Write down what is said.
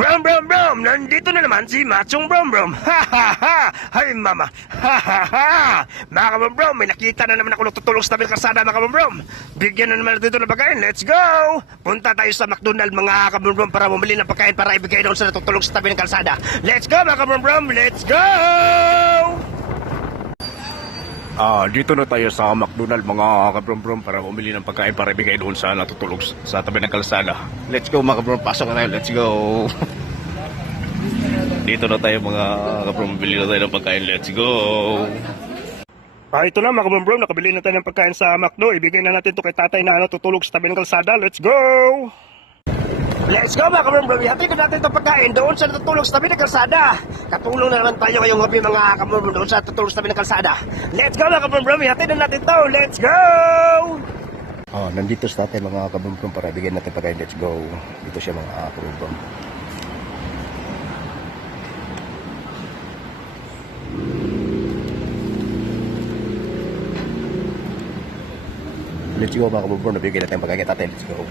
Brom Brom Brom! Nandito na naman si Machong Brom Brom! Ha ha ha! Hay mama! Ha ha ha! Mga kabrom Brom, may nakita na naman ako natutulog sa tabing kalsada mga kabrom Brom! Bigyan na naman dito ng pagkain, let's go! Punta tayo sa McDonald mga kabrom Brom para bumili ng pagkain para ibigay doon sa natutulog sa tabi ng kalsada. Let's go mga kabrom Brom! Let's go! Ah, dito na tayo sa McDonald mga kabrom-brom para bumili ng pagkain para ibigay doon sa natutulog sa tabi ng kalsada. Let's go mga kabrom, pasok na tayo, let's go. dito na tayo mga kabrom, bili na tayo ng pagkain, let's go. Ah, ito na mga kabrom-brom, nakabili na tayo ng pagkain sa McDo. Ibigay na natin to kay tatay na ano, tutulog sa tabi ng kalsada. Let's go! Let's go mga kabrom-brom, hatid na natin itong pagkain doon sa natutulog sa tabi ng kalsada. Katulong na naman tayo ngayong gabi mga kabrom-brom doon sa natutulog sa tabi ng kalsada. Let's go mga kabrom-brom, hatid na natin to. Let's go! Oh, nandito sa tatay mga kabrom-brom para bigyan natin pagkain. Let's go. Dito siya mga kabrom-brom. Let's go mga kabrom-brom, nabigyan natin pagkain tatay. Let's go.